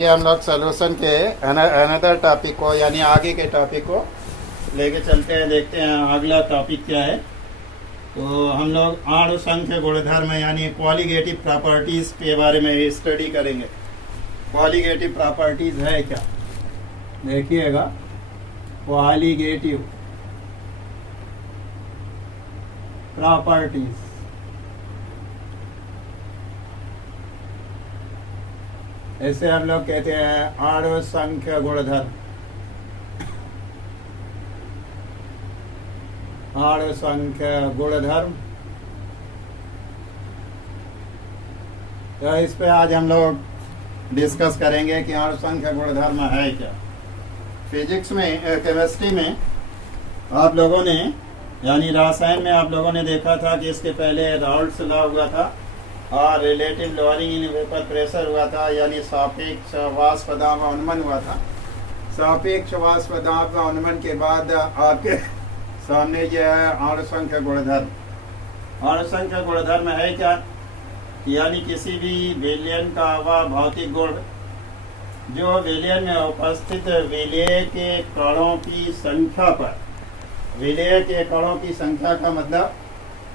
ये हम लोग सोल्यूशन के अनदर टॉपिक को यानी आगे के टॉपिक को लेके चलते हैं। देखते हैं अगला टॉपिक क्या है। तो हम लोग अणु संख्य गुणधर्म यानी क्वालिटेटिव प्रॉपर्टीज के बारे में स्टडी करेंगे। क्वालिटेटिव प्रॉपर्टीज है क्या, देखिएगा। क्वालिटेटिव प्रॉपर्टीज ऐसे हम लोग कहते हैं अणु संख्य गुणधर्म। अणु संख्य गुणधर्म, तो इस पे आज हम लोग डिस्कस करेंगे कि अणु संख्य गुणधर्म है क्या। फिजिक्स में, केमिस्ट्री में आप लोगों ने यानी रसायन में आप लोगों ने देखा था कि इसके पहले राउल्ट्स लॉ हुआ था और relative lowering in vapour pressure हुआ था, यानी सापेक्ष वाष्प दाब अनुमान हुआ था। सापेक्ष वाष्प दाब अनुमान के बाद आपके सामने यह है अणु संख्य गुणधर्म। अणु संख्य गुणधर्म है क्या, यानी किसी भी विलयन का वह भौतिक गुण जो विलयन में उपस्थित विलेय के कणों की संख्या पर, विलेय के कणों की संख्या का मतलब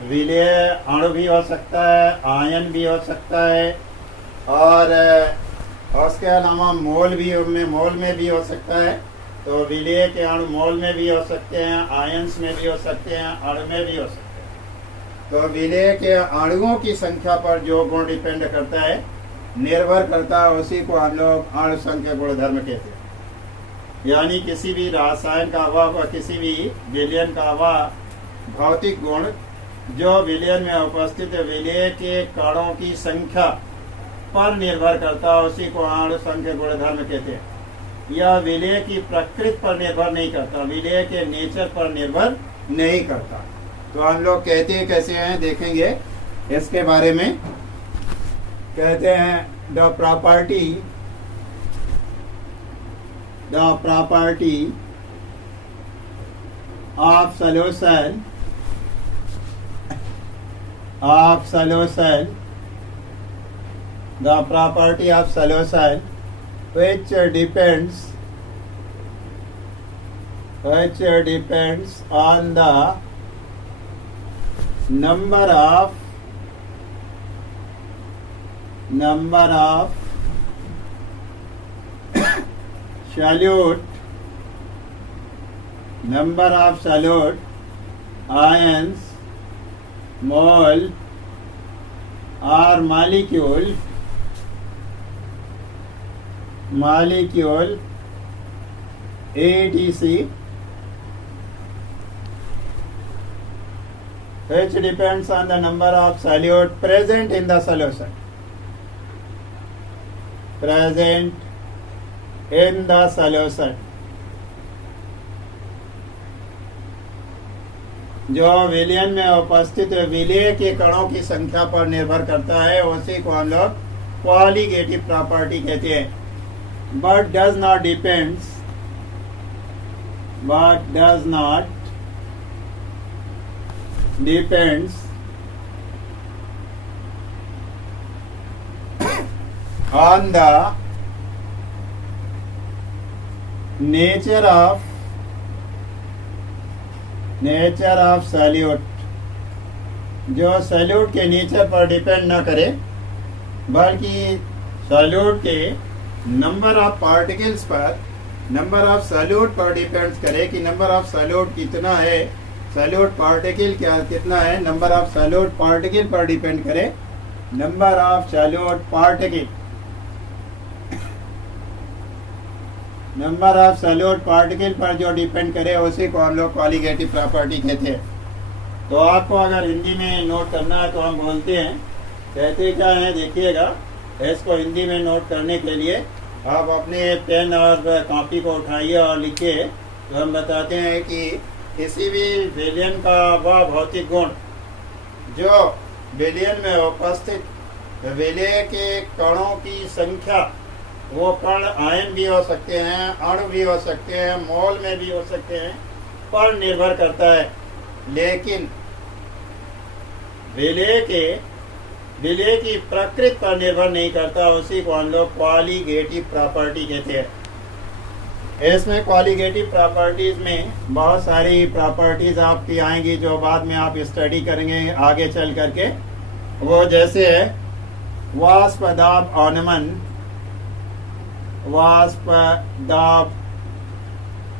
विलेय अणु भी हो सकता है, आयन भी हो सकता है, और उसके अलावा मोल में भी हो सकता है। तो विलेय के अणु मोल में भी हो सकते हैं, आयंस में भी हो सकते हैं, अणु में भी हो सकते हैं। तो विलेय के अणुओं की संख्या पर जो गुण डिपेंड करता है, निर्भर करता है, उसी को हम लोग अणु संख्य गुणधर्म कहते हैं। यानी किसी भी रासायन का वह, किसी भी विलयन का वह भौतिक गुण जो विलयन में उपस्थित विलेय के कणों की संख्या पर निर्भर करता है, उसी को अणु संख्य गुणधर्म कहते हैं। यह विलेय की प्रकृति पर निर्भर नहीं करता, विलेय के नेचर पर निर्भर नहीं करता। तो हम लोग कहते हैं कैसे हैं, देखेंगे इसके बारे में। कहते हैं the property of solution the property of solution which depends on the number of solute ions, mole or molecule etc, which depends on the number of solute present in the solution. जो विलयन में उपस्थित विलेय के कणों की संख्या पर निर्भर करता है, उसी को हम लोग क्वालिटेटिव प्रॉपर्टी कहते हैं। but does not depends on the nature of solute, जो solute के नेचर पर डिपेंड न करे, बल्कि solute के नंबर ऑफ पार्टिकल्स पर, नंबर ऑफ सॉल्यूट पर डिपेंड्स करे कि नंबर ऑफ सॉल्यूट कितना है, सॉल्यूट पार्टिकल कितना है, नंबर ऑफ सॉल्यूट पार्टिकल पर डिपेंड करे। नंबर ऑफ सॉल्यूट पार्टिकल पर जो डिपेंड करे, उसी को हम लोग क्वालिटेटिव प्रॉपर्टी कहते हैं। तो आपको अगर हिंदी में नोट करना है तो हम बोलते हैं, कहते क्या है, देखिएगा। इसको हिंदी में नोट करने के लिए आप अपने पेन और कॉपी को उठाइए और लिखिए। तो हम बताते हैं कि किसी भी विलयन का वह भौतिक गुण जो विलयन में उपस्थित विलेय के कणों की संख्या, वो कण आयन भी हो सकते हैं, अणु भी हो सकते हैं, मोल में भी हो सकते हैं, पर निर्भर करता है। लेकिन विलेय के विलय की प्रकृति पर निर्भर नहीं करता, उसी को हम लोग क्वालिटेटिव प्रॉपर्टी कहते हैं। इसमें क्वालिटेटिव प्रॉपर्टीज में बहुत सारी प्रॉपर्टीज आपकी आएंगी जो बाद में आप स्टडी करेंगे आगे चल करके। वो जैसे है वाष्प दाब अवनमन, वाष्प दाब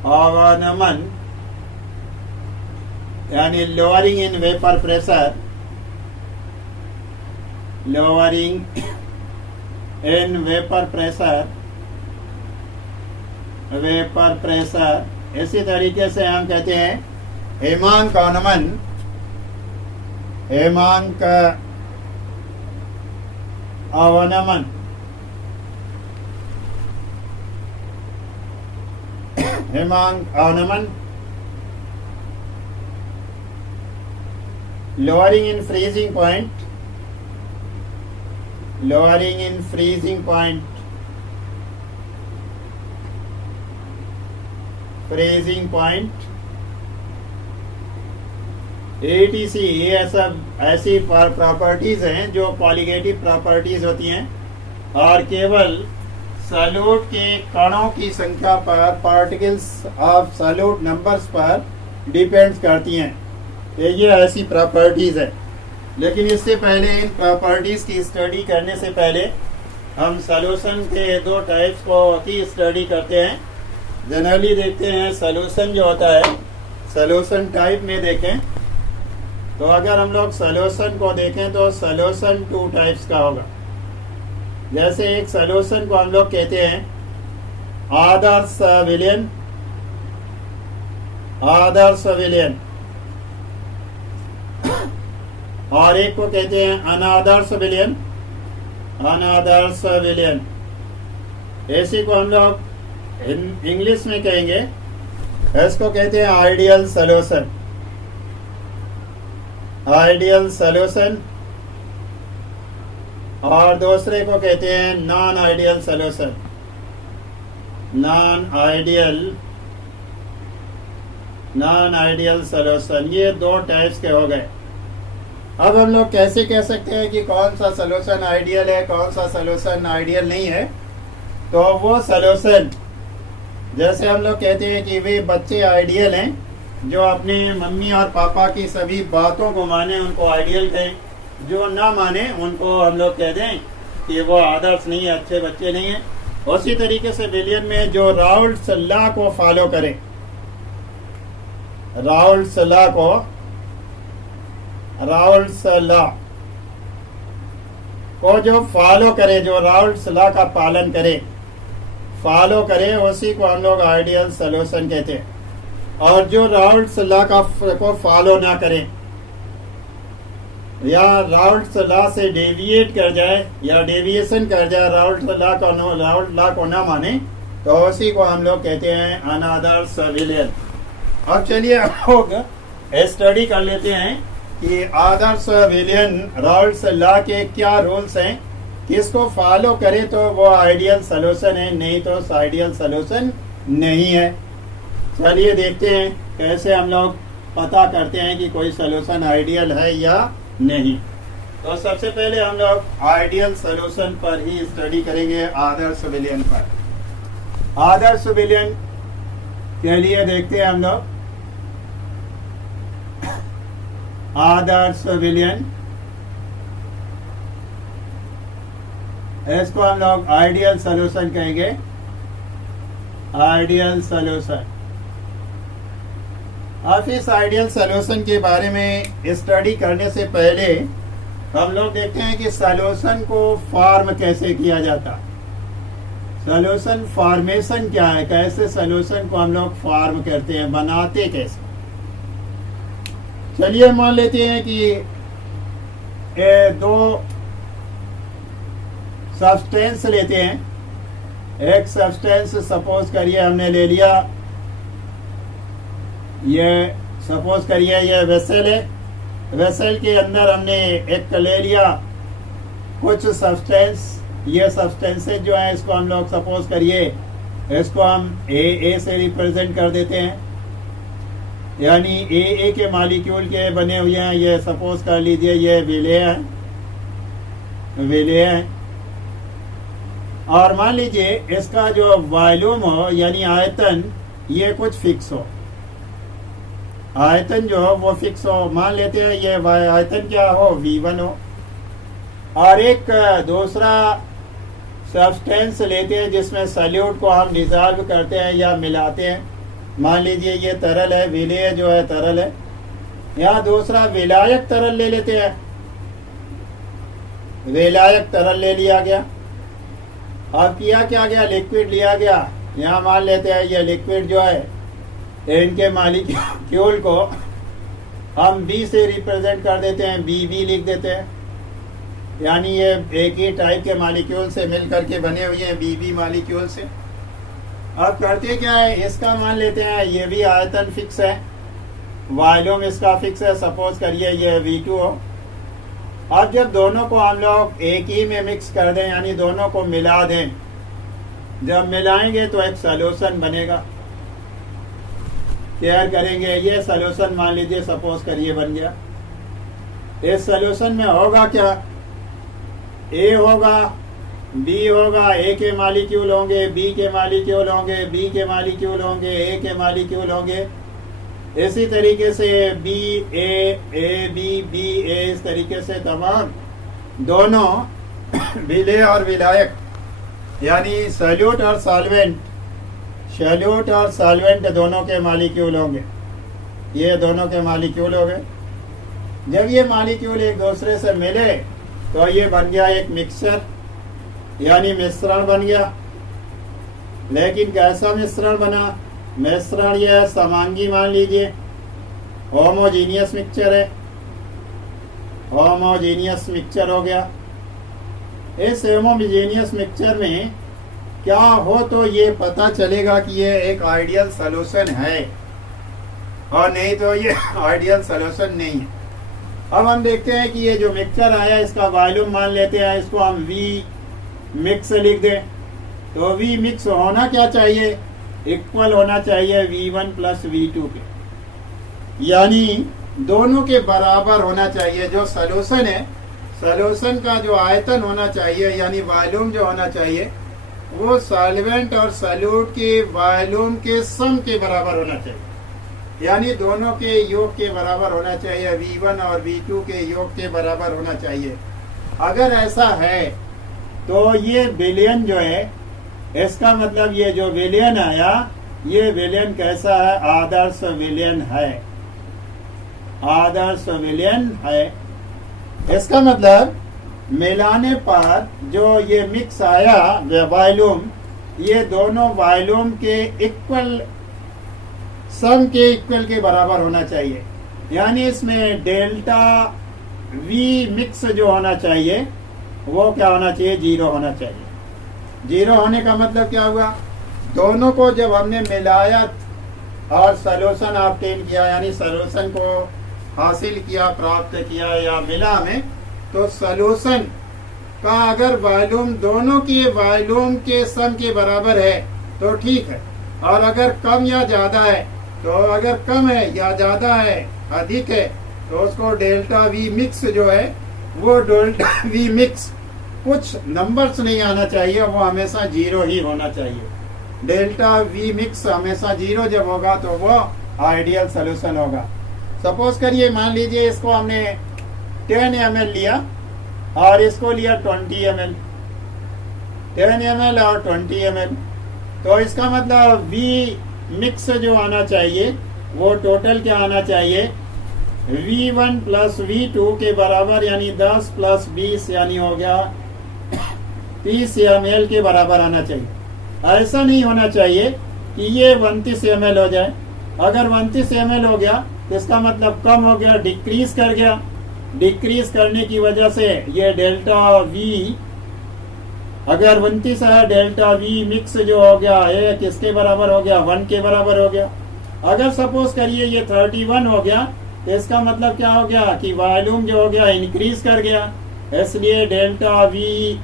अवनमन यानी lowering in vapour pressure, lowering in vapour pressure, vapour pressure. इसी तरीके से हम कहते हैं हेमांक अवनमन, हेमांक अवनमन, हेमांक अवनमन, lowering in freezing point, lowering in freezing point, freezing point, ATC, ये सब ऐसी प्रॉपर्टीज हैं जो क्वालिटेटिव प्रॉपर्टीज होती हैं और केवल सॉल्यूट के कणों की संख्या पर, पार्टिकल्स ऑफ सॉल्यूट नंबर्स पर डिपेंड करती हैं। तो ये ऐसी प्रॉपर्टीज है। लेकिन इससे पहले इन प्रॉपर्टीज की स्टडी करने से पहले हम सॉल्यूशन के दो टाइप्स को की स्टडी करते हैं। जनरली देखते हैं सॉल्यूशन जो होता है, सॉल्यूशन टाइप में देखें तो अगर हम लोग सॉल्यूशन को देखें तो सॉल्यूशन टू टाइप्स का होगा। जैसे एक सॉल्यूशन को हम लोग कहते हैं आदर्श विलयन, आदर्श विलयन, और एक को कहते हैं अनादर्श विलयन, अनादर्श विलयन। इसी को हम लोग इंग्लिश में कहेंगे, इसको कहते हैं आइडियल सॉल्यूशन, आइडियल सॉल्यूशन, और दूसरे को कहते हैं non ideal solution, non ideal, non ideal solution. ये दो टाइप्स के हो गए। अब हम लोग कैसे कह सकते हैं कि कौन सा सॉल्यूशन आइडियल है, कौन सा सॉल्यूशन आइडियल नहीं है? तो वो सॉल्यूशन जैसे हम लोग कहते हैं कि वे बच्चे आइडियल हैं जो अपने मम्मी और पापा की सभी बातों को माने, उनको आइडियल कहें। जो ना माने उनको हम लोग कह दें कि वो आदर्श नहीं है, अच्छे बच्चे नहीं है। उसी तरीके से विलियन में जो राउल्ट्स लॉ को फॉलो करे, राउल्ट्स लॉ को, राउल्ट्स लॉ को जो फॉलो करे, जो राउल्ट्स लॉ का पालन करे, फॉलो करे, उसी को हम लोग आइडियल सॉल्यूशन कहते हैं। और जो राउल्ट्स लॉ को फॉलो ना करे या राउल्ट्स लॉ से डेविएट कर जाए या डेविएशन कर जाए, राउल्ट्स लॉ को ना माने, तो उसी को हम लोग कहते हैं अनादर्श विलयन। अब चलिए हम लोग स्टडी कर लेते हैं कि आदर्श विलयन राउल्ट्स लॉ के क्या रूल्स हैं, किसको फॉलो करे तो वो आइडियल सॉल्यूशन है, नहीं तो आइडियल सॉल्यूशन नहीं है। चलिए देखते हैं कैसे हम लोग पता करते हैं कि कोई सॉल्यूशन आइडियल है या नहीं। तो सबसे पहले हम लोग आइडियल सॉल्यूशन पर ही स्टडी करेंगे, आदर्श विलयन पर। आदर्श विलयन के लिए देखते हैं हम लोग आदर्श विलयन, इसको हम लोग आइडियल सॉल्यूशन कहेंगे, आइडियल सॉल्यूशन। अब इस आइडियल सॉल्यूशन के बारे में स्टडी करने से पहले हम लोग देखते हैं कि सॉल्यूशन को फॉर्म कैसे किया जाता है। सॉल्यूशन फॉर्मेशन क्या है, कैसे सॉल्यूशन को हम लोग फॉर्म करते हैं, बनाते कैसे। चलिए मान लेते हैं कि दो सब्सटेंस लेते हैं। एक सब्सटेंस सपोज करिए हमने ले लिया, ये सपोज करिए ये वेसल है, वेसल के अंदर हमने एक ले लिया कुछ सब्सटेंस। ये सब्सटेंसेज जो है इसको हम लोग सपोज करिए इसको हम ए से रिप्रेजेंट कर देते हैं, यानी ए के मॉलिक्यूल के बने हुए हैं। ये सपोज कर लीजिए ये विलय है, विलेय है। और मान लीजिए इसका जो वॉल्यूम हो यानी आयतन ये कुछ फिक्स हो, आयतन जो हो वो फिक्स हो। मान लेते हैं ये आयतन क्या हो, V1 हो। और एक दूसरा सब्सटेंस लेते हैं जिसमें सॉल्यूट को हम डिसॉल्व करते हैं या मिलाते हैं। मान लीजिए ये तरल है, विलेय जो है तरल है। यहाँ दूसरा विलायक तरल ले लेते हैं, विलायक तरल ले लिया गया। अब किया क्या गया, लिक्विड लिया गया। यहाँ मान लेते हैं ये लिक्विड जो है इनके मॉलिक्यूल को हम B से रिप्रेजेंट कर देते हैं, BB लिख देते हैं। यानी ये एक ही टाइप के मॉलिक्यूल से मिल करके बने हुए हैं, BB मॉलिक्यूल से। अब करते क्या है, इसका मान लेते हैं ये भी आयतन फिक्स है, वॉल्यूम इसका फिक्स है। सपोज करिए ये V2 हो। अब जब दोनों को हम लोग एक ही में मिक्स कर दें यानी दोनों को मिला दें, जब मिलाएंगे तो एक सॉल्यूशन बनेगा। केयर करेंगे, ये सॉल्यूशन मान लीजिए सपोज करिए बन गया। इस सॉल्यूशन में होगा क्या, A होगा, B होगा, A के मॉलिक्यूल होंगे, B के मॉलिक्यूल होंगे, B के मॉलिक्यूल होंगे, A के मॉलिक्यूल होंगे। इसी तरीके से B A B B A, इस तरीके से तमाम दोनों विलेय और विलायक यानी सॉल्यूट और सॉल्वेंट, सॉल्यूट और सॉल्वेंट दोनों के मॉलिक्यूल होंगे। ये दोनों के मॉलिक्यूल हो गए। जब ये मॉलिक्यूल एक दूसरे से मिले तो ये बन गया एक मिक्सचर यानी मिश्रण बन गया। लेकिन कैसा मिश्रण बना, मिश्रण ये समांगी मान लीजिए, होमोजीनियस मिक्सचर है, होमोजीनियस मिक्सचर हो गया। इस होमोजीनियस मिक्सचर में क्या हो तो ये पता चलेगा कि ये एक आइडियल सॉल्यूशन है और नहीं तो ये आइडियल सॉल्यूशन नहीं है। अब हम देखते हैं कि ये जो मिक्सचर आया इसका वॉल्यूम मान लेते हैं, इसको हम V मिक्स लिख दें। तो V मिक्स होना क्या चाहिए, इक्वल होना चाहिए V1 प्लस V2 के, यानी दोनों के बराबर होना चाहिए। जो सॉल्यूशन है, सॉल्यूशन का जो आयतन होना चाहिए यानी वॉल्यूम जो होना चाहिए वो सॉल्वेंट और सॉल्यूट के वॉल्यूम के सम के बराबर होना चाहिए, यानी दोनों के योग के बराबर होना चाहिए। V1 और V2 के योग के बराबर होना चाहिए। अगर ऐसा है तो ये विलयन जो है, इसका मतलब ये जो विलयन आया ये विलयन कैसा है, आदर्श विलयन है, आदर्श विलयन है। इसका मतलब मिलाने पर जो ये मिक्स आया वॉल्यूम, ये दोनों वॉल्यूम के इक्वल, सम के इक्वल के बराबर होना चाहिए। यानी इसमें डेल्टा V मिक्स जो होना चाहिए वो क्या होना चाहिए, 0 होना चाहिए। 0 होने का मतलब क्या हुआ, दोनों को जब हमने मिलाया और सॉल्यूशन ऑब्टेन किया यानी सॉल्यूशन को हासिल किया, प्राप्त किया या मिला हमें, तो सॉल्यूशन का अगर वॉल्यूम दोनों के वॉल्यूम के सम के बराबर है तो ठीक है, और अगर कम या ज्यादा है तो अगर कम है या ज्यादा है, अधिक है, तो उसको डेल्टा V मिक्स जो है वो डेल्टा V मिक्स कुछ नंबर्स नहीं आना चाहिए, वो हमेशा 0 ही होना चाहिए। डेल्टा V मिक्स हमेशा 0 जब होगा तो वो आइडियल सोल्यूशन होगा। सपोज करिए, मान लीजिए इसको हमने 10 ml लिया और इसको लिया 20 ml, 10 ml और 20 ml, तो इसका मतलब V मिक्स जो आना चाहिए वो टोटल क्या आना चाहिए, V1 प्लस V2 के बराबर, यानी 10 प्लस 20 यानी हो गया 30 ml के बराबर आना चाहिए। ऐसा नहीं होना चाहिए कि ये 29 ml हो जाए। अगर 29 ml हो गया तो इसका मतलब कम हो गया, डिक्रीज कर गया। डिक्रीज करने की वजह से ये डेल्टा V अगर 29 है, डेल्टा V मिक्स जो हो गया ये किसके बराबर हो गया, 1 के बराबर हो गया। अगर सपोज करिए ये 31 हो गया तो इसका मतलब क्या हो गया कि वॉल्यूम जो हो गया इंक्रीज कर गया, इसलिए डेल्टा V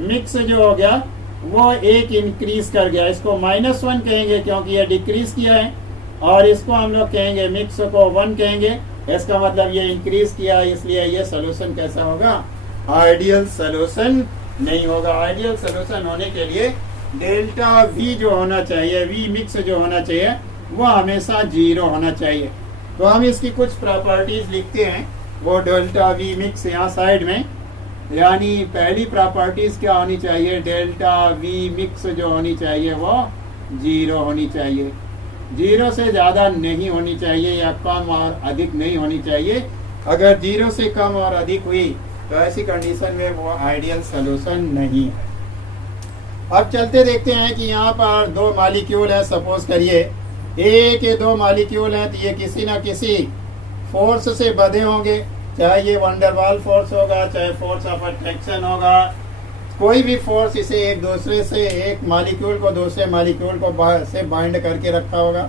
मिक्स जो हो गया वो 1 इंक्रीज कर गया। इसको -1 कहेंगे क्योंकि ये डिक्रीज किया है, और इसको हम लोग कहेंगे मिक्स को 1 कहेंगे, इसका मतलब ये इंक्रीज किया, इसलिए ये सोल्यूशन कैसा होगा, आइडियल सॉल्यूशन नहीं होगा। आइडियल सॉल्यूशन होने के लिए डेल्टा वी जो होना चाहिए, वी मिक्स जो होना चाहिए, वो हमेशा 0 होना चाहिए। तो हम इसकी कुछ प्रॉपर्टीज लिखते हैं, वो डेल्टा वी मिक्स यहाँ साइड में। यानी पहली प्रॉपर्टीज क्या होनी चाहिए, डेल्टा वी मिक्स जो होनी चाहिए वो 0 होनी चाहिए, 0 से ज़्यादा नहीं होनी चाहिए या कम और अधिक नहीं होनी चाहिए। अगर 0 से कम और अधिक हुई तो ऐसी कंडीशन में वो आइडियल सॉल्यूशन नहीं है। अब चलते देखते हैं कि यहाँ पर 2 मॉलिक्यूल है, सपोज करिए ए के 2 मॉलिक्यूल हैं, तो ये किसी ना किसी फोर्स से बंधे होंगे, चाहे ये वंडरवाल फोर्स होगा, चाहे फोर्स ऑफ अट्रैक्शन होगा, कोई भी फोर्स इसे एक दूसरे से, एक मॉलिक्यूल को दूसरे मॉलिक्यूल को से बाइंड करके रखा होगा।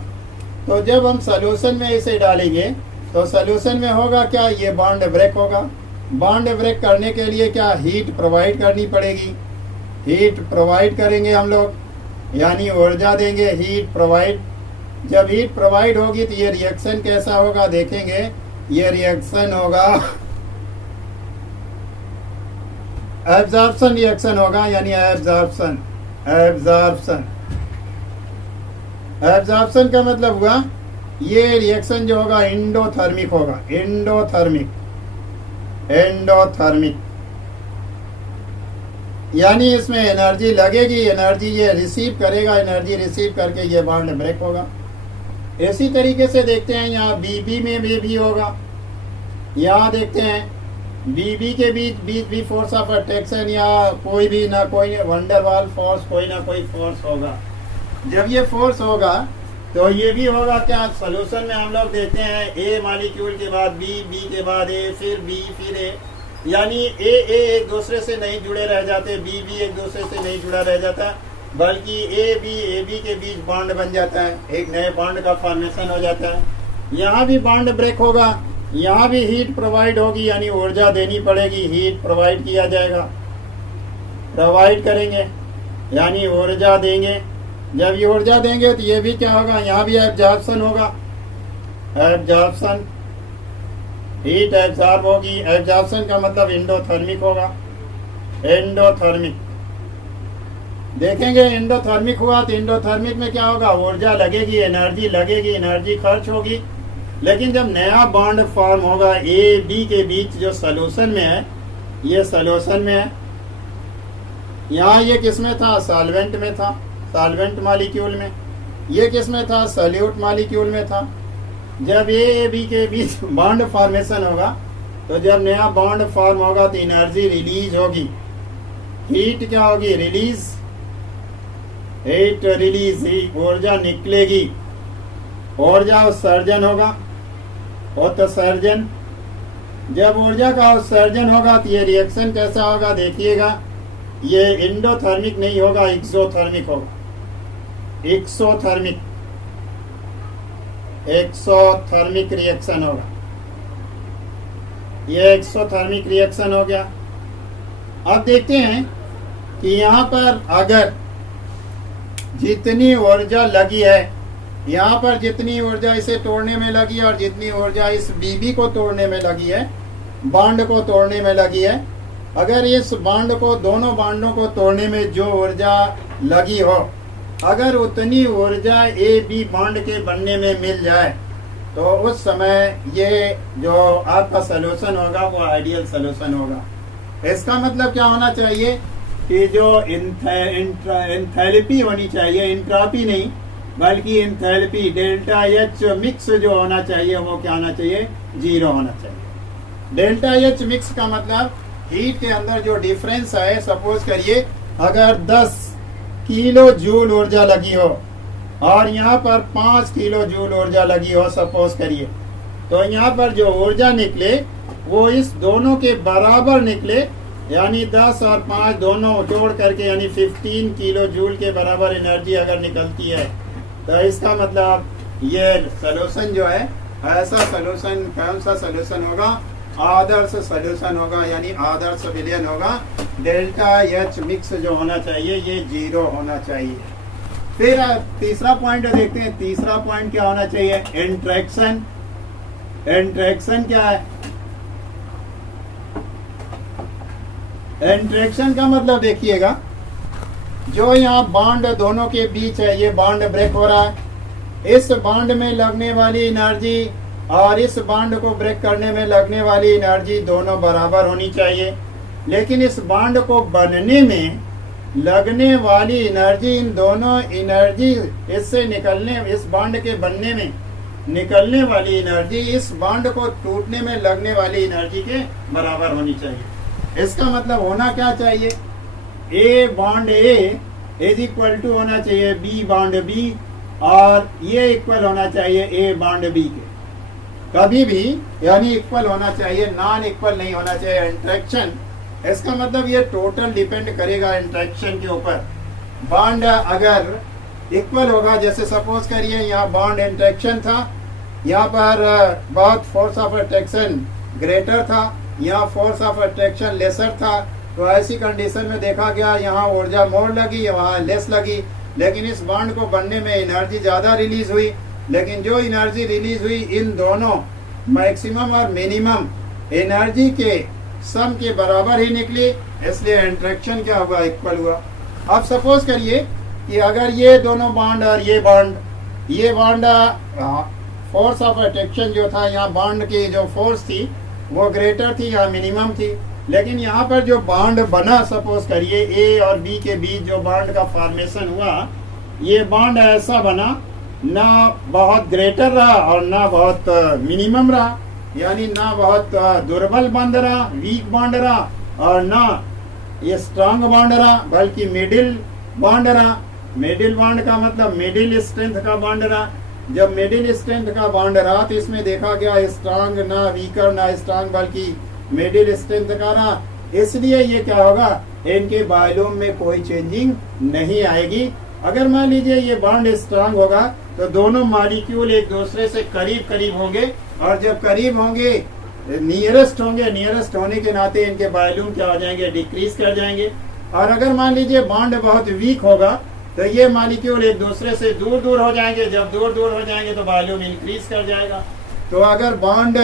तो जब हम सॉल्यूशन में इसे डालेंगे तो सॉल्यूशन में होगा क्या, ये बॉन्ड ब्रेक होगा। बॉन्ड ब्रेक करने के लिए क्या, हीट प्रोवाइड करनी पड़ेगी। हीट प्रोवाइड करेंगे हम लोग, यानी ऊर्जा देंगे, हीट प्रोवाइड। जब हीट प्रोवाइड होगी तो ये रिएक्शन कैसा होगा देखेंगे। ये रिएक्शन होगा एब्जॉर्प्शन रिएक्शन होगा, यानी एब्जॉर्प्शन। एब्जॉर्प्शन एब्जॉर्प्शन का मतलब हुआ ये रिएक्शन जो होगा एंडोथर्मिक होगा। एंडोथर्मिक एंडोथर्मिक यानी इसमें एनर्जी लगेगी, एनर्जी ये रिसीव करेगा, एनर्जी रिसीव करके ये बॉन्ड ब्रेक होगा। इसी तरीके से देखते हैं यहाँ बीबी में भी होगा। यहाँ देखते हैं बीबी के बीच भी फोर्स ऑफ अट्रैक्शन या कोई भी ना कोई वंडरवाल फोर्स, कोई ना कोई फोर्स होगा। जब ये फोर्स होगा तो ये भी होगा क्या, सोल्यूशन में हम लोग देखते हैं ए मॉलिक्यूल के बाद बी, बी के बाद ए, फिर बी, फिर ए, यानी ए एक दूसरे से नहीं जुड़े रह जाते, बी एक दूसरे से नहीं जुड़ा रह जाता, बल्कि ए बी के बीच बॉन्ड बन जाता है, एक नए बॉन्ड का फॉर्मेशन हो जाता है। यहाँ भी बॉन्ड ब्रेक होगा, यहाँ भी हीट प्रोवाइड होगी, यानी ऊर्जा देनी पड़ेगी, हीट प्रोवाइड किया जाएगा, प्रोवाइड करेंगे यानी ऊर्जा देंगे। जब ये ऊर्जा देंगे तो ये भी क्या होगा, यहाँ भी एब्जॉर्प्शन होगा। एब्जॉर्प्शन, हीट एब्जॉर्ब होगी। एब्जॉर्प्शन का मतलब एंडोथर्मिक होगा। एंडोथर्मिक देखेंगे, एंडोथर्मिक हुआ तो एंडोथर्मिक में क्या होगा, ऊर्जा लगेगी, एनर्जी एनर्जी खर्च होगी। लेकिन जब नया बॉन्ड फॉर्म होगा ए बी के बीच जो सोल्यूशन में है, ये सोल्यूशन में है, यहाँ ये किस में था, सॉल्वेंट में था, सॉल्वेंट मॉलिक्यूल में। ये किस में था, सॉल्यूट मॉलिक्यूल में था। जब ए बी के बीच बॉन्ड फॉर्मेशन होगा तो जब नया बॉन्ड फॉर्म होगा तो एनर्जी रिलीज होगी, हीट क्या होगी, रिलीज, हीट रिलीज, ऊर्जा निकलेगी, ऊर्जा उत्सर्जन होगा, उत्सर्जन। जब ऊर्जा का उत्सर्जन होगा तो ये रिएक्शन कैसा होगा देखिएगा, ये एंडोथर्मिक नहीं होगा, एक्सोथर्मिक होगा। एक्सोथर्मिक, एक्सोथर्मिक रिएक्शन होगा, ये एक्सोथर्मिक रिएक्शन हो गया। अब देखते हैं कि यहाँ पर अगर जितनी ऊर्जा लगी है, यहाँ पर जितनी ऊर्जा इसे तोड़ने में लगी है और जितनी ऊर्जा इस बीबी को तोड़ने में लगी है, बॉन्ड को तोड़ने में लगी है, अगर इस बॉन्ड को, दोनों बॉन्डों को तोड़ने में जो ऊर्जा लगी हो, अगर उतनी ऊर्जा ए बी बॉन्ड के बनने में मिल जाए तो उस समय ये जो आपका सॉल्यूशन होगा वो आइडियल सॉल्यूशन होगा। इसका मतलब क्या होना चाहिए कि जो एंथैल्पी होनी चाहिए, एंट्रोपी नहीं बल्कि एंथैल्पी, डेल्टा एच मिक्स जो होना चाहिए वो क्या होना चाहिए, 0 होना चाहिए। डेल्टा एच मिक्स का मतलब हीट के अंदर जो डिफरेंस है, सपोज करिए अगर 10 किलो जूल ऊर्जा लगी हो और यहाँ पर 5 किलो जूल ऊर्जा लगी हो, सपोज करिए, तो यहाँ पर जो ऊर्जा निकले वो इस दोनों के बराबर निकले, यानी 10 और 5 दोनों जोड़ करके यानी 15 किलो जूल के बराबर एनर्जी अगर निकलती है, तो इसका मतलब ये सॉल्यूशन जो है, ऐसा सॉल्यूशन कौन सा सॉल्यूशन होगा, आदर्श सॉल्यूशन होगा, यानी आदर्श विलयन होगा। डेल्टा एच मिक्स जो होना चाहिए ये 0 होना चाहिए। फिर तीसरा पॉइंट देखते हैं, तीसरा पॉइंट क्या होना चाहिए, इंट्रैक्शन। इंट्रैक्शन क्या है, इंटरेक्शन का मतलब देखिएगा, जो यहाँ बॉन्ड दोनों के बीच है, ये बॉन्ड ब्रेक हो रहा है। इस बॉन्ड में लगने वाली एनर्जी और इस बॉन्ड को ब्रेक करने में लगने वाली एनर्जी दोनों बराबर होनी चाहिए। लेकिन इस बॉन्ड को बनने में लगने वाली एनर्जी, इन दोनों एनर्जी इससे निकलने, इस बॉन्ड के बनने में निकलने वाली एनर्जी इस बॉन्ड को टूटने में लगने वाली एनर्जी के बराबर होनी चाहिए। इसका मतलब होना क्या चाहिए, A bond A is equal to होना चाहिए बी बॉन्ड बी, और ये इक्वल होना चाहिए ए बॉन्ड बी के। कभी भी यानी इक्वल होना चाहिए, नॉन इक्वल नहीं होना चाहिए इंटरेक्शन। इसका मतलब ये टोटल डिपेंड करेगा इंटरेक्शन के ऊपर। बॉन्ड अगर इक्वल होगा, जैसे सपोज करिए यहाँ बॉन्ड इंटरेक्शन था, यहाँ पर बहुत फोर्स ऑफ अट्रैक्शन ग्रेटर था, यहाँ फोर्स ऑफ अट्रैक्शन लेसर था, तो ऐसी कंडीशन में देखा गया यहाँ ऊर्जा मोर लगी, वहाँ लेस लगी, लेकिन इस बॉन्ड को बनने में एनर्जी ज्यादा रिलीज हुई। लेकिन जो एनर्जी रिलीज हुई इन दोनों मैक्सिमम और मिनिमम एनर्जी के सम के बराबर ही निकली, इसलिए इंटरेक्शन क्या हुआ, इक्वल हुआ। अब सपोज करिए कि अगर ये दोनों बॉन्ड और ये बॉन्ड फोर्स ऑफ अट्रैक्शन जो था, यहाँ बॉन्ड की जो फोर्स थी वो ग्रेटर थी या मिनिमम थी, लेकिन यहाँ पर जो बॉन्ड बना, सपोज करिए ए और बी के बीच जो बॉन्ड का फॉर्मेशन हुआ, ये बॉन्ड ऐसा बना, ना बहुत ग्रेटर रहा और ना बहुत मिनिमम रहा, यानी ना बहुत दुर्बल बॉन्ड रहा, वीक बॉन्ड रहा, और ना ये स्ट्रांग बॉन्ड रहा, बल्कि मिडिल बॉन्ड रहा। मिडिल बॉन्ड का मतलब मिडिल स्ट्रेंथ का बॉन्ड रहा। जब मिडिल स्ट्रेंथ का बॉन्ड रहा तो इसमें देखा गया स्ट्रांग ना वीकर ना स्ट्रांग, बल्कि मिडिल स्ट्रेंथ का रहा। इसलिए ये क्या होगा, इनके वॉल्यूम में कोई चेंजिंग नहीं आएगी। अगर मान लीजिए ये बॉन्ड स्ट्रांग होगा तो दोनों मॉलिक्यूल एक दूसरे से करीब करीब होंगे, और जब करीब होंगे नियरेस्ट होंगे, नियरेस्ट होने के नाते इनके वॉल्यूम क्या हो जाएंगे, डिक्रीज कर जाएंगे। और अगर मान लीजिए बॉन्ड बहुत वीक होगा तो ये मॉलिक्यूल एक दूसरे से दूर दूर हो जाएंगे, जब दूर दूर हो जाएंगे तो वॉल्यूम इंक्रीज कर जाएगा। तो अगर बॉन्ड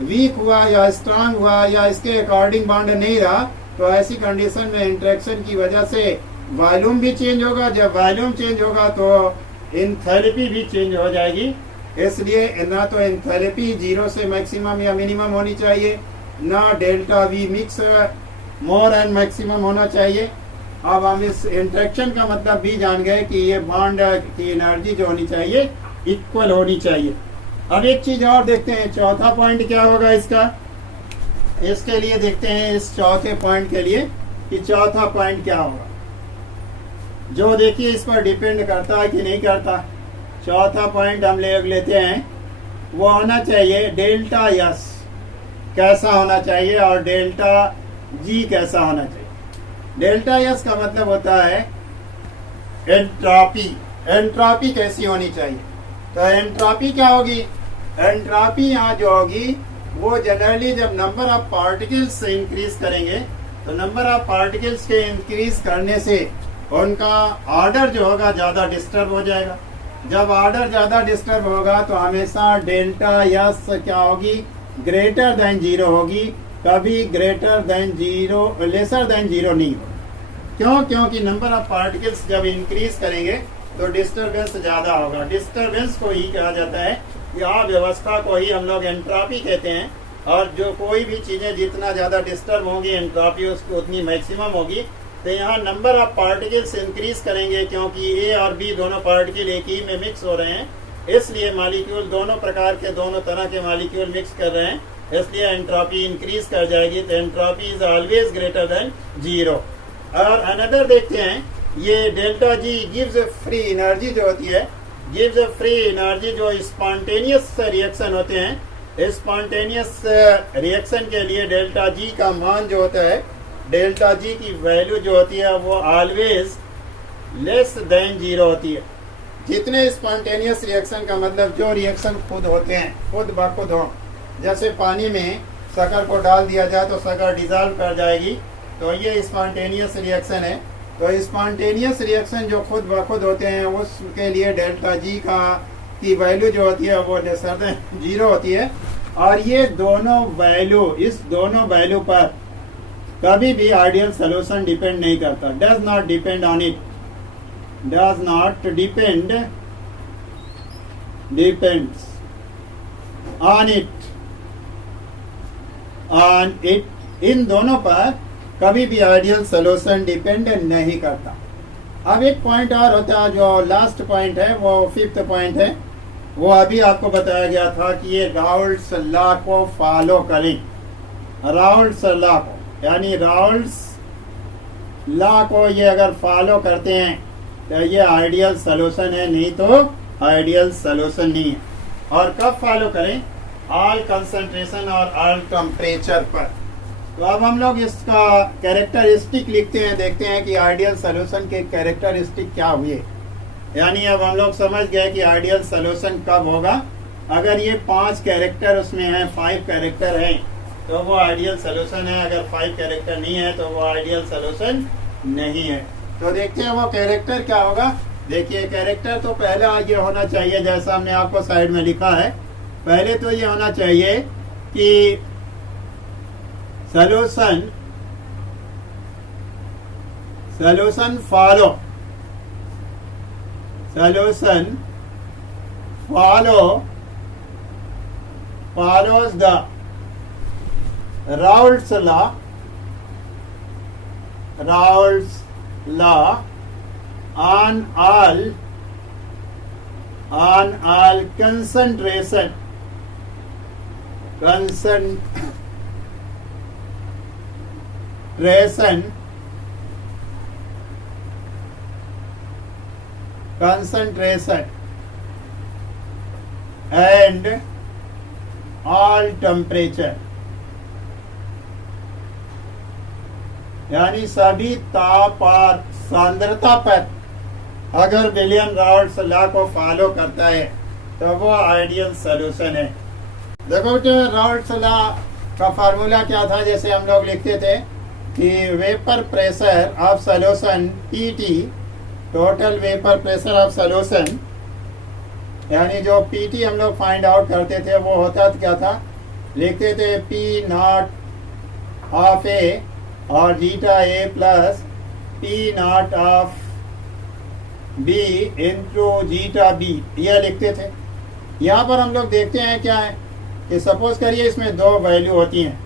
वीक हुआ या स्ट्रांग हुआ या इसके अकॉर्डिंग बॉन्ड नहीं रहा, तो ऐसी कंडीशन में इंटरेक्शन की वजह से वॉल्यूम भी चेंज होगा। जब वॉल्यूम चेंज होगा तो एंथैल्पी भी चेंज हो जाएगी। इसलिए ना तो एंथैल्पी जीरो से मैक्सिमम या मिनिमम होनी चाहिए, ना delta we mix more and maximum होना चाहिए। अब हम इस इंटरेक्शन का मतलब भी जान गए कि ये बॉन्ड की एनर्जी जो होनी चाहिए इक्वल होनी चाहिए। अब एक चीज और देखते हैं, चौथा पॉइंट क्या होगा इसका, इसके लिए देखते हैं इस चौथे पॉइंट के लिए कि चौथा पॉइंट क्या होगा, जो देखिए इस पर डिपेंड करता है कि नहीं करता। चौथा पॉइंट हम लेते हैं, वो होना चाहिए डेल्टा एस कैसा होना चाहिए और डेल्टा जी कैसा होना चाहिए। डेल्टा एस का मतलब होता है एंट्रोपी। एंट्रोपी कैसी होनी चाहिए, तो एंट्रोपी क्या होगी, एंट्रोपी यहाँ जो होगी वो जनरली जब नंबर ऑफ पार्टिकल्स से इंक्रीज करेंगे, तो नंबर ऑफ पार्टिकल्स के इंक्रीज करने से उनका ऑर्डर जो होगा ज्यादा डिस्टर्ब हो जाएगा। जब ऑर्डर ज्यादा डिस्टर्ब होगा तो हमेशा डेल्टा एस क्या होगी, ग्रेटर देन जीरो होगी, कभी greater than zero, lesser than zero नहीं होगा। क्यों, क्योंकि नंबर ऑफ पार्टिकल्स जब इंक्रीज करेंगे तो डिस्टर्बेंस ज्यादा होगा। डिस्टर्बेंस को ही कहा जाता है, या व्यवस्था को ही हम लोग एंट्रोपी कहते हैं। और जो कोई भी चीजें जितना ज्यादा डिस्टर्ब होंगी एंट्रोपी उसकी उतनी मैक्सिमम होगी। तो यहाँ नंबर ऑफ पार्टिकल्स इंक्रीज करेंगे, क्योंकि ए और बी दोनों पार्टिकल एक ही में मिक्स हो रहे हैं, इसलिए मॉलिक्यूल दोनों प्रकार के दोनों तरह के मॉलिक्यूल मिक्स कर रहे हैं, इसलिए एंट्रोपी इंक्रीज कर जाएगी। तो entropy is always greater than zero. और अनदर देखते हैं, ये delta G gives free energy जो होती है, गिव्स फ्री एनर्जी जो स्पॉन्टेनियस रिएक्शन होते हैं, स्पॉन्टेनियस रिएक्शन के लिए डेल्टा जी का मान जो होता है, डेल्टा जी की वैल्यू जो होती है वो ऑलवेज लेस देन जीरो होती है। जितने स्पॉन्टेनियस रिएक्शन का मतलब जो रिएक्शन खुद होते हैं, खुद ब खुद हो, जैसे पानी में शक्कर को डाल दिया जाए तो शक्कर डिजॉल्व कर जाएगी, तो ये स्पॉन्टेनियस रिएक्शन है। तो स्पॉन्टेनियस रिएक्शन जो खुद ब खुद होते हैं उसके लिए डेल्टा जी का की वैल्यू जो होती है वो लेसर देन जीरो होती है। और ये दोनों वैल्यू, इस दोनों वैल्यू पर कभी भी आइडियल सोल्यूशन डिपेंड नहीं करता, does not depend on it, does not depends on it, इन दोनों पर कभी भी आइडियल सोल्यूशन डिपेंड नहीं करता। अब एक पॉइंट और होता है, जो लास्ट पॉइंट है, वो 5th पॉइंट है, वो अभी आपको बताया गया था कि ये राउल्ट्स लॉ को फॉलो करें। राउल्ट्स लॉ को, यानी राउल्ट्स लॉ को ये अगर फॉलो करते हैं तो ये आइडियल सोल्यूशन है, नहीं तो आइडियल सोल्यूशन नहीं है। और कब फॉलो करें? ऑल कंसंट्रेशन और ऑल टेम्परेचर पर। तो अब हम लोग इसका कैरेक्टरिस्टिक लिखते हैं, देखते हैं कि आइडियल सोल्यूशन के कैरेक्टरिस्टिक क्या हुए। यानी अब हम लोग समझ गए कि आइडियल सोल्यूशन कब होगा। अगर ये 5 कैरेक्टर उसमें हैं, 5 कैरेक्टर हैं, तो वो आइडियल सोल्यूशन है। अगर 5 कैरेक्टर नहीं है तो वो आइडियल सोल्यूशन नहीं है। तो देखते हैं वो कैरेक्टर क्या होगा। देखिए कैरेक्टर तो पहला ये होना चाहिए, जैसा हमने आपको साइड में लिखा है, पहले तो ये होना चाहिए कि solution follow follows the Raoult's law on all concentration and all temperature, यानी सभी ताप और सांद्रता पर अगर विलियम राउल्ट्स लॉ को फॉलो करता है तो वो आइडियल सोल्यूशन है। देखो तो राउल्ट्स लॉ का फार्मूला क्या था, जैसे हम लोग लिखते थे कि vapour pressure of solution PT, total vapour pressure of solution, यानी जो PT हम लोग फाइंड आउट करते थे वो होता क्या था, लिखते थे P0 ऑफ A और zeta A plus P0 of B into zeta B, यह लिखते थे। यहाँ पर हम लोग देखते हैं क्या है कि सपोज करिए इसमें 2 वैल्यू होती हैं।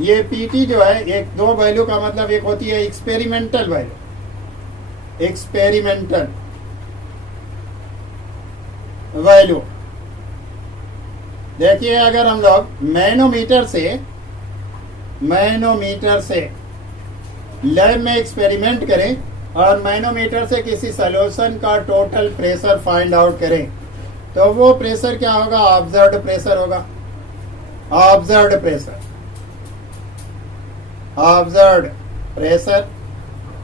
ये PT जो है, एक 2 वैल्यू का मतलब एक होती है एक्सपेरिमेंटल वैल्यू, एक्सपेरिमेंटल वैल्यू। देखिए अगर हम लोग मैनोमीटर से लैब में एक्सपेरिमेंट करें और मैनोमीटर से किसी सॉल्यूशन का टोटल प्रेशर फाइंड आउट करें तो वो प्रेशर क्या होगा, ऑब्जर्व्ड प्रेशर होगा। ऑब्जर्व्ड प्रेशर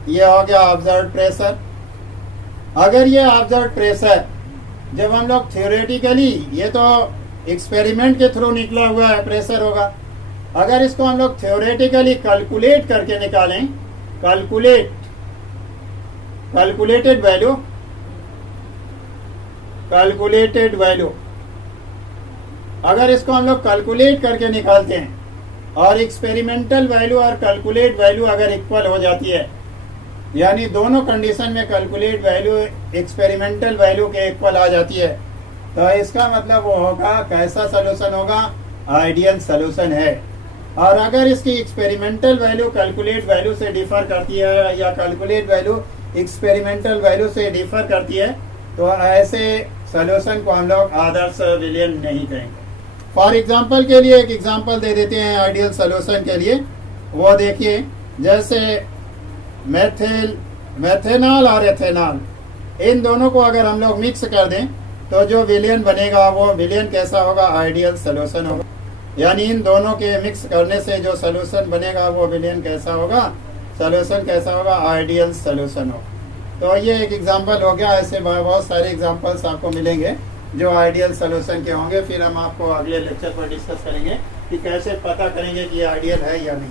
ये हो गया ऑब्जर्व्ड प्रेशर। अगर ये ऑब्जर्व्ड प्रेशर जब हम लोग थ्योरेटिकली, ये तो एक्सपेरिमेंट के थ्रू निकला हुआ है प्रेशर होगा, अगर इसको हम लोग थ्योरेटिकली कैलकुलेट करके निकालें, कैलकुलेटेड वैल्यू, अगर इसको हम लोग कैलकुलेट करके निकालते हैं और एक्सपेरिमेंटल वैल्यू और कैलकुलेट वैल्यू अगर इक्वल हो जाती है, यानी दोनों कंडीशन में कैलकुलेट वैल्यू एक्सपेरिमेंटल वैल्यू के इक्वल आ जाती है, तो इसका मतलब वो होगा, कैसा सोल्यूशन होगा, आइडियल सोल्यूशन है। और अगर इसकी एक्सपेरिमेंटल वैल्यू कैलकुलेट वैल्यू से डिफर करती है या कैलकुलेट वैल्यू एक्सपेरिमेंटल वैल्यू से डिफर करती है, तो ऐसे सोल्यूशन को हम लोग आदर्श विलयन नहीं कहेंगे। फॉर एग्जांपल के लिए एक एग्जांपल दे देते हैं आइडियल सोल्यूशन के लिए। वो देखिए, जैसे मेथेनॉल और एथेनॉल, इन दोनों को अगर हम लोग मिक्स कर दें तो जो विलयन बनेगा वो विलयन कैसा होगा, आइडियल सोल्यूशन होगा। यानी इन दोनों के मिक्स करने से जो सोल्यूशन बनेगा वो विलयन कैसा होगा, सोल्यूशन कैसा होगा, आइडियल सोल्यूशन होगा। तो ये एक एग्जांपल हो गया। ऐसे बहुत सारे एग्जांपल्स आपको मिलेंगे जो आइडियल सोल्यूशन के होंगे। फिर हम आपको अगले लेक्चर पर डिस्कस करेंगे कि कैसे पता करेंगे कि आइडियल है या नहीं।